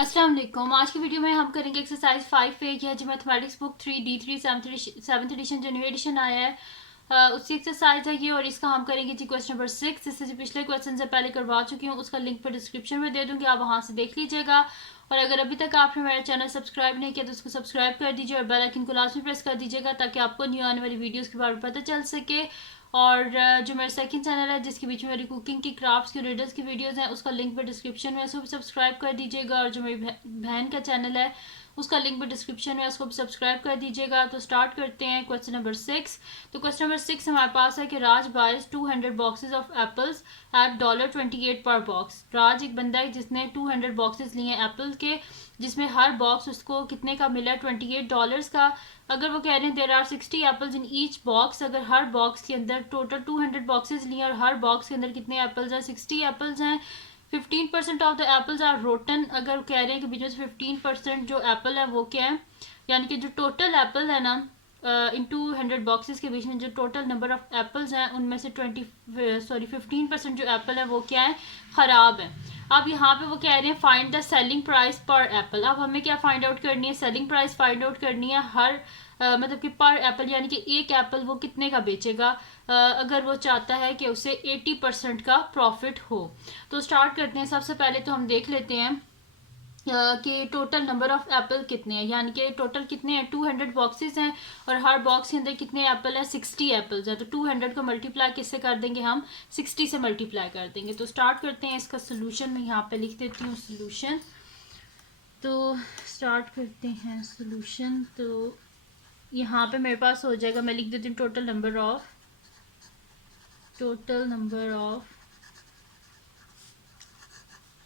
अस्सलाम वालेकुम। आज की वीडियो में हम करेंगे एक्सरसाइज 5 पे। यह जो mathematics book 3D3 seventh addition जो न्यू एडिशन आया है उसकी एक्सरसाइज है ये। और इसका हम करेंगे जी क्वेश्चन नंबर 6। इससे जो पिछले क्वेश्चन से पहले करवा चुकी हूँ उसका लिंक पर डिस्क्रिप्शन में दे दूँगी, आप वहाँ से देख लीजिएगा। और अगर अभी तक आपने मेरा चैनल सब्सक्राइब नहीं किया तो उसको सब्सक्राइब कर दीजिए और बेल आइकन को लाजमी प्रेस कर दीजिएगा ताकि आपको न्यू आने वाली वीडियोस के बारे में पता चल सके। और जो मेरा सेकंड चैनल है जिसके बीच में मेरी कुकिंग की, क्राफ्ट्स की, रिडल्स की वीडियोस हैं, उसका लिंक भी डिस्क्रिप्शन में है, उसको भी सब्सक्राइब कर दीजिएगा। और जो मेरी बहन का चैनल है उसका लिंक भी डिस्क्रिप्शन में है, उसको भी सब्सक्राइब कर दीजिएगा। तो स्टार्ट करते हैं क्वेश्चन नंबर 6। तो क्वेश्चन नंबर 6 हमारे पास है कि Raj buys 200 boxes of apples at $28 per box. राज एक बंदा है जिसने 200 बॉक्सेस लिए हैं एप्पल के, जिसमें हर बॉक्स उसको कितने का मिला है, $28 का। अगर वो कह रहे हैं there are 60 apples in each box, अगर हर बॉक्स के अंदर टोटल 200 बॉक्सेस लिए और हर बॉक्स के अंदर कितने एप्पल्स हैं, 60 एप्पल्स हैं। 15% of the apples are rotten, अगर कह रहे हैं कि बीच में से 15% जो एप्पल है वो क्या है, यानी कि जो टोटल एप्पल है ना इन 200 बॉक्सेस के बीच में जो टोटल नंबर ऑफ एप्पल्स हैं उनमें से 15% जो एप्पल है वो क्या है, ख़राब है। अब यहाँ पे वो कह रहे हैं फाइंड द सेलिंग प्राइस पर एप्पल। अब हमें क्या फाइंड आउट करनी है, सेलिंग प्राइस फाइंड आउट करनी है हर मतलब कि पर एप्पल, यानी कि एक एप्पल वो कितने का बेचेगा अगर वो चाहता है कि उसे 80% का प्रॉफिट हो। तो स्टार्ट करते हैं। सबसे पहले तो हम देख लेते हैं कि टोटल नंबर ऑफ एप्पल कितने हैं, यानी कि टोटल कितने हैं, 200 बॉक्सेस हैं और हर बॉक्स के अंदर कितने एप्पल है, 60 एप्पल्स हैं। तो 200 को मल्टीप्लाई किससे कर देंगे, हम 60 से मल्टीप्लाई कर देंगे। तो स्टार्ट करते हैं इसका सोल्यूशन। मैं यहाँ पे लिख देती हूँ सोल्यूशन। तो स्टार्ट करते हैं सोल्यूशन। तो यहाँ पे मेरे पास हो जाएगा, मैं लिख देती हूँ टोटल नंबर ऑफ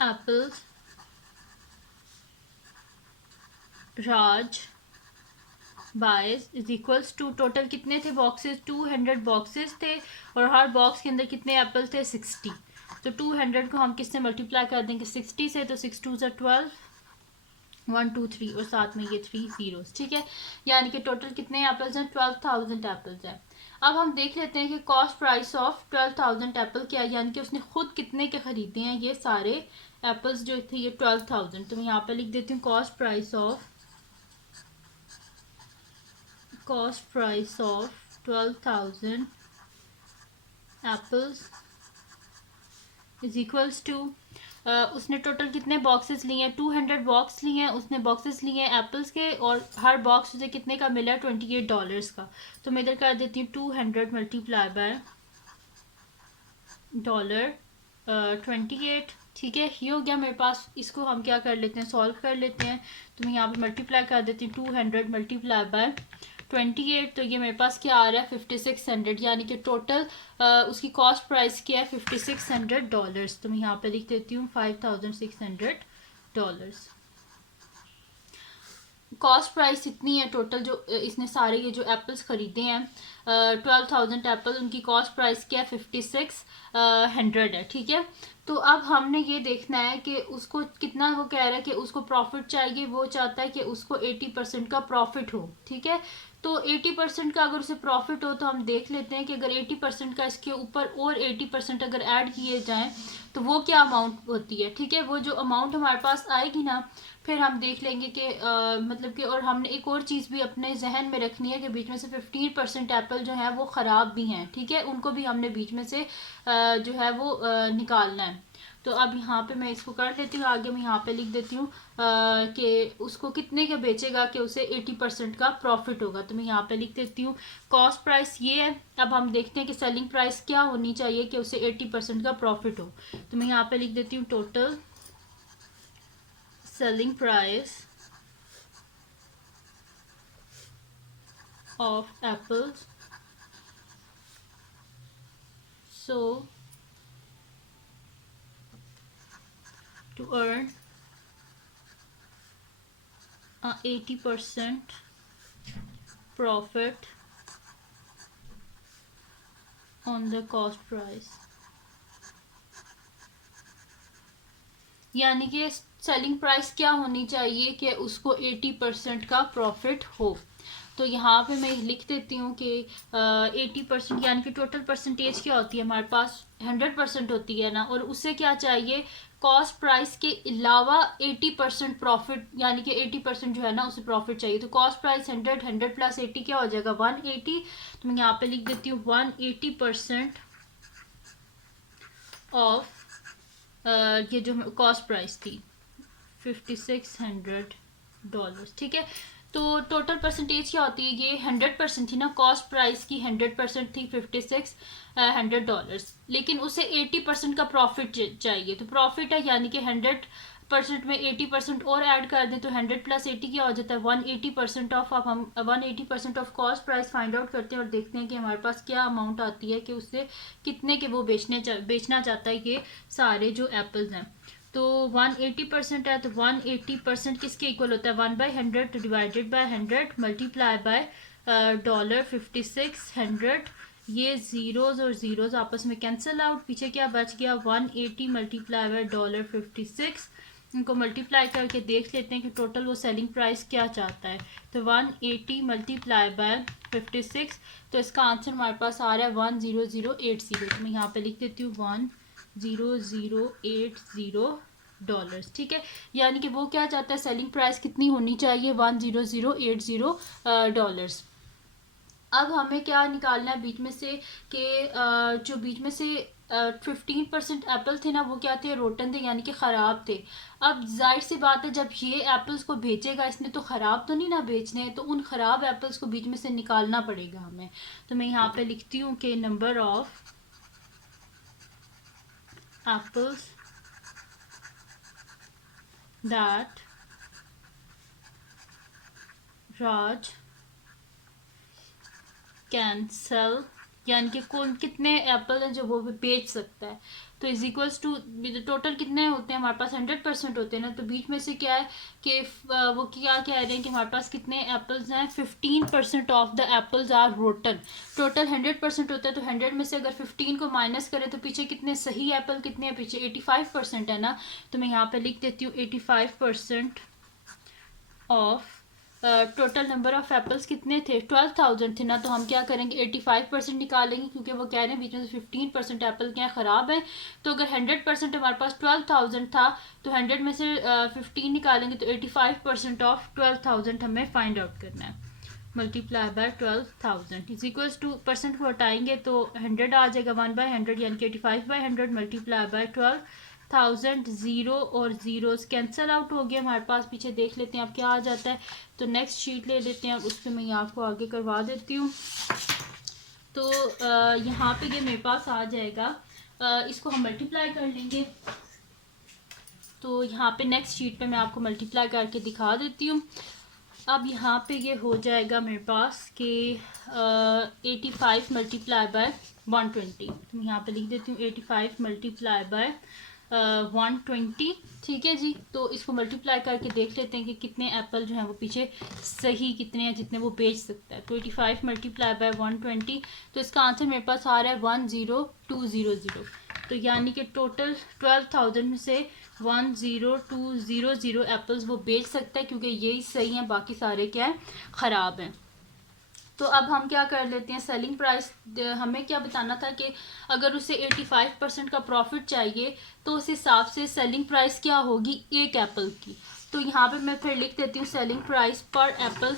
एप्पल्स राज बाइस इज इक्वल्स टू, टोटल कितने थे बॉक्सेस, 200 बॉक्सेस थे और हर बॉक्स के अंदर कितने एप्पल थे, 60। तो 200 को हम किससे मल्टीप्लाई कर देंगे, 60 से। तो 6 2 12, 1 2 3 और साथ में ये 3 जीरोस, ठीक है। यानी कि टोटल कितने एप्पल्स हैं, 12,000 एप्पल्स हैं। अब हम देख लेते हैं कि कॉस्ट प्राइस ऑफ 12,000 एप्पल क्या है, यानी कि उसने खुद कितने के खरीदे हैं ये सारे एप्पल्स जो थे, ये 12,000। तो मैं यहाँ पे लिख देती हूँ cost price of 12,000 apples is equals to, उसने टोटल कितने बॉक्सेस लिए हैं, 200 बॉक्स लिए हैं उसने, बॉक्सेस लिए हैं एप्पल्स के और हर बॉक्स उसे कितने का मिला है, $28 का। तो मैं इधर कर देती हूँ 200 मल्टीप्लाई बाय $28, ठीक है। ये हो गया मेरे पास। इसको हम क्या कर लेते हैं, सॉल्व कर लेते हैं। तो मैं यहाँ पे मल्टीप्लाई कर देती हूँ 200 मल्टीप्लाई बाय 28। तो ये मेरे पास क्या आ रहा है, 5600, यानी कि टोटल उसकी कॉस्ट प्राइस क्या है, $5600। तो मैं यहाँ पे लिख देती हूँ $5600। कॉस्ट प्राइस इतनी है टोटल जो इसने सारे ये जो एप्पल्स खरीदे हैं, 12,000 एप्पल, उनकी कॉस्ट प्राइस क्या है, 5600 है, ठीक है। तो अब हमने ये देखना है कि उसको कितना, वो कह रहा है कि उसको प्रॉफिट चाहिए, वो चाहता है कि उसको 80% का प्रॉफिट हो, ठीक है। तो 80% का अगर उसे प्रॉफिट हो तो हम देख लेते हैं कि अगर 80% का इसके ऊपर और 80% अगर ऐड किए जाएं तो वो क्या अमाउंट होती है, ठीक है। वो जो अमाउंट हमारे पास आएगी ना, फिर हम देख लेंगे कि मतलब कि, और हमने एक और चीज़ भी अपने जहन में रखनी है कि बीच में से 15% एप्पल जो है वो ख़राब भी हैं, ठीक है, उनको भी हमने बीच में से जो है वो निकालना है। तो अब यहाँ पे मैं इसको कर लेती हूँ आगे। मैं यहाँ पे लिख देती हूँ कि उसको कितने का बेचेगा कि उसे 80% का प्रॉफिट होगा। तो मैं यहाँ पे लिख देती हूँ कॉस्ट प्राइस ये है। अब हम देखते हैं कि सेलिंग प्राइस क्या होनी चाहिए कि उसे 80% का प्रॉफिट हो। तो मैं यहाँ पे लिख देती हूँ total selling price of apples, so to earn 80% profit on the cost price, यानी कि सेलिंग प्राइस क्या होनी चाहिए कि उसको 80% का प्रॉफिट हो। तो यहाँ पे मैं लिख देती हूँ कि 80%, यानी कि टोटल परसेंटेज क्या होती है हमारे पास, 100% होती है ना, और उससे क्या चाहिए, कॉस्ट प्राइस के अलावा 80% प्रॉफिट, यानी कि 80% जो है ना उसे प्रॉफिट चाहिए। तो कॉस्ट प्राइस 100 प्लस 80 क्या हो जाएगा 180। तो मैं यहाँ पे लिख देती हूँ 180% ऑफ ये जो कॉस्ट प्राइस थी $5600, ठीक है। तो टोटल परसेंटेज क्या होती है, ये 100% थी ना, कॉस्ट प्राइस की 100% थी $5600, लेकिन उसे 80% का प्रॉफिट चाहिए। तो प्रॉफिट है यानी कि 100% में 80% और ऐड कर दें तो 100 प्लस 80 क्या हो जाता है 180% ऑफ। अब हम 180% of cost price find out करते हैं और देखते हैं कि हमारे पास क्या अमाउंट आती है कि उससे कितने के वो बेचना चाहता है ये सारे जो एप्पल्स हैं। तो 180% है तो 180% किसके इक्वल होता है 1/100, तो डिवाइडेड बाय 100 मल्टीप्लाई बाय $5600। ये जीरोज और जीरोज आपस में कैंसिल आउट, पीछे क्या बच गया 180 मल्टीप्लाई बाय $56। इनको मल्टीप्लाई करके देख लेते हैं कि टोटल वो सेलिंग प्राइस क्या चाहता है। तो 180 मल्टीप्लाई बाय 56, तो इसका आंसर हमारे पास आ रहा है 10080। तो मैं यहाँ पे लिख देती हूँ 10080 ठीक है। यानी कि वो क्या चाहता है, सेलिंग प्राइस कितनी होनी चाहिए 10080 अब हमें क्या निकालना है बीच में से कि जो बीच में से 15% एप्पल थे ना वो क्या थे, रोटन थे, यानी कि ख़राब थे। अब जाहिर सी बात है जब ये एप्पल्स को बेचेगा इसने तो ख़राब तो नहीं ना बेचने हैं, तो उन ख़राब एप्पल्स को बीच में से निकालना पड़ेगा हमें। तो मैं यहाँ पे लिखती हूँ कि number of apples that Raj can sell, यानी कि कौन कितने एप्पल हैं जो वो भी बेच सकता है। तो इज इक्वल्स टू टोटल कितने होते हैं हमारे पास 100% होते हैं ना, तो बीच में से क्या है कि वो क्या कह रहे हैं कि हमारे पास कितने एप्पल्स हैं 15% of the apples are rotten. Total 100% होता है तो 100 में से अगर 15 को माइनस करें तो पीछे कितने सही एप्पल कितने हैं, पीछे 85% है ना। तो मैं यहाँ पे लिख देती हूँ 85% of total number of apples कितने थे 12,000 थे ना। तो हम क्या करेंगे 85% निकालेंगे क्योंकि वो कह रहे हैं बीच में से 15% एप्पल क्या ख़राब है। तो अगर 100% हमारे पास 12,000 था तो 100 में से 15 निकालेंगे तो 85% ऑफ 12,000 हमें फाइंड आउट करना है। Multiply by 12,000 is equals two percent को हटाएंगे तो 100 आ जाएगा 1/100 यानी कि 85/100 मल्टीप्लाई बाय 12,000। ज़ीरो और ज़ीरोज़ कैंसिल आउट हो गया हमारे पास, पीछे देख लेते हैं अब क्या आ जाता है। तो नेक्स्ट शीट ले लेते हैं और उस पर मैं आपको आगे करवा देती हूँ। तो यहाँ पे ये मेरे पास आ जाएगा, इसको हम मल्टीप्लाई कर लेंगे। तो यहाँ पे नेक्स्ट शीट पे मैं आपको मल्टीप्लाई करके दिखा देती हूँ। अब यहाँ पे ये हो जाएगा मेरे पास कि 85 मल्टीप्लाई बाय 120। तो मैं यहाँ पे लिख देती हूँ 85 मल्टीप्लाई बाय 120, ठीक है जी। तो इसको मल्टीप्लाई करके देख लेते हैं कि कितने एप्पल जो हैं वो पीछे सही कितने हैं जितने वो बेच सकता है। तो 85 मल्टीप्लाई बाय 120, तो इसका आंसर मेरे पास आ रहा है 10200। तो यानी कि टोटल 12,000 में से 10200 एप्पल्स वो बेच सकता है क्योंकि यही सही हैं, बाकी सारे क्या हैं ख़राब हैं। तो अब हम क्या कर लेते हैं, सेलिंग प्राइस हमें क्या बताना था कि अगर उसे 85% का प्रॉफिट चाहिए तो उस हिसाब से सेलिंग प्राइस क्या होगी एक एप्पल की। तो यहाँ पे मैं फिर लिख देती हूँ सेलिंग प्राइस पर एप्पल।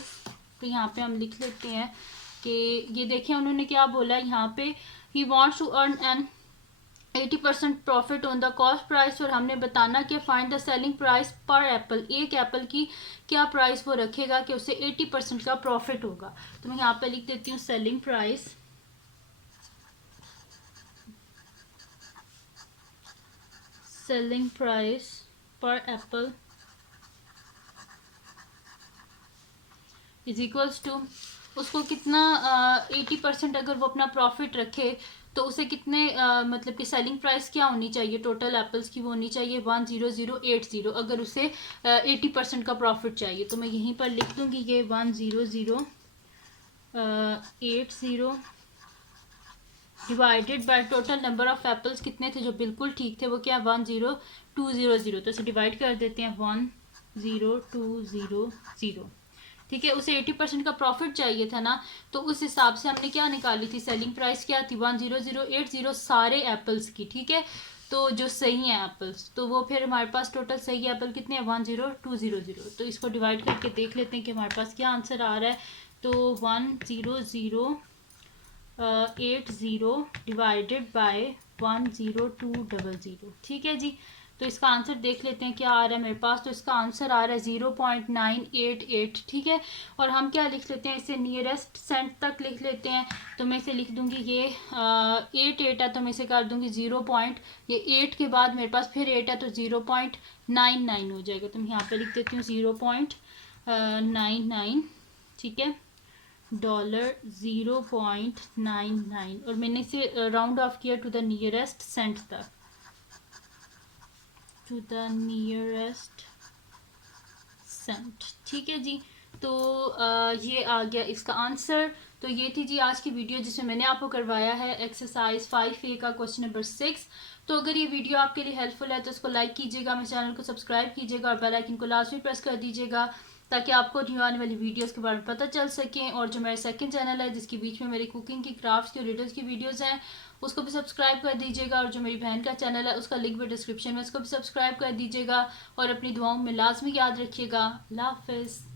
तो यहाँ पे हम लिख लेते हैं कि ये देखें उन्होंने क्या बोला यहाँ पे, he wants to earn an 80% profit on the cost price, और हमने बताना कि फाइंड द सेलिंग प्राइस पर एप्पल, एक एप्पल की क्या प्राइस वो रखेगा कि उसे 80% का प्रॉफिट होगा। तो मैं यहाँ पे लिख देती हूँ सेलिंग प्राइस पर एप्पल इज इक्वल्स टू उसको कितना 80% अगर वो अपना प्रॉफिट रखे तो उसे कितने मतलब कि सेलिंग प्राइस क्या होनी चाहिए टोटल एप्पल्स की, वो होनी चाहिए 10080 अगर उसे 80% का प्रॉफिट चाहिए। तो मैं यहीं पर लिख दूंगी ये 10080 divided by total number of apples कितने थे जो बिल्कुल ठीक थे वो क्या 10200। तो इसे डिवाइड कर देते हैं 10200, ठीक है। उसे 80% का प्रॉफिट चाहिए था ना, तो उस हिसाब से हमने क्या निकाली थी सेलिंग प्राइस क्या थी 10080 सारे एप्पल्स की, ठीक है। तो जो सही है एप्पल्स, तो वो फिर हमारे पास टोटल सही एप्पल कितने हैं 10200। तो इसको डिवाइड करके देख लेते हैं कि हमारे पास क्या आंसर आ रहा है। तो 10080 डिवाइडेड बाय 10200, ठीक है जी। तो इसका आंसर देख लेते हैं क्या आ रहा है मेरे पास। तो इसका आंसर आ रहा है 0.988, ठीक है। और हम क्या लिख लेते हैं, इसे नियरेस्ट सेंट तक लिख लेते हैं। तो मैं इसे लिख दूंगी, ये 8 है तो मैं इसे कर दूंगी 0. ये 8 के बाद मेरे पास फिर 8 है तो 0.99 हो जाएगा। तो मैं यहाँ पे लिख देती हूँ 0.99, ठीक है, $0.99। और मैंने इसे राउंड ऑफ किया टू द नियरेस्ट सेंट तक, टू द नियरेस्ट सेंट, ठीक है जी। तो ये आ गया इसका आंसर। तो ये थी जी आज की वीडियो जिसमें मैंने आपको करवाया है एक्सरसाइज 5A का क्वेश्चन नंबर 6। तो अगर ये वीडियो आपके लिए हेल्पफुल है तो इसको लाइक कीजिएगा, मेरे चैनल को सब्सक्राइब कीजिएगा और बेल आइकन को लास्ट में प्रेस कर दीजिएगा ताकि आपको न्यू आने वाली वीडियोस के बारे में पता चल सकें। और जो मेरा सेकंड चैनल है जिसके बीच में मेरी कुकिंग की, क्राफ्ट्स की और रिडल्स की वीडियोस हैं, उसको भी सब्सक्राइब कर दीजिएगा। और जो मेरी बहन का चैनल है उसका लिंक भी डिस्क्रिप्शन में, उसको भी सब्सक्राइब कर दीजिएगा। और अपनी दुआओं में लाजमी याद रखिएगा। अल्लाह हाफिज़।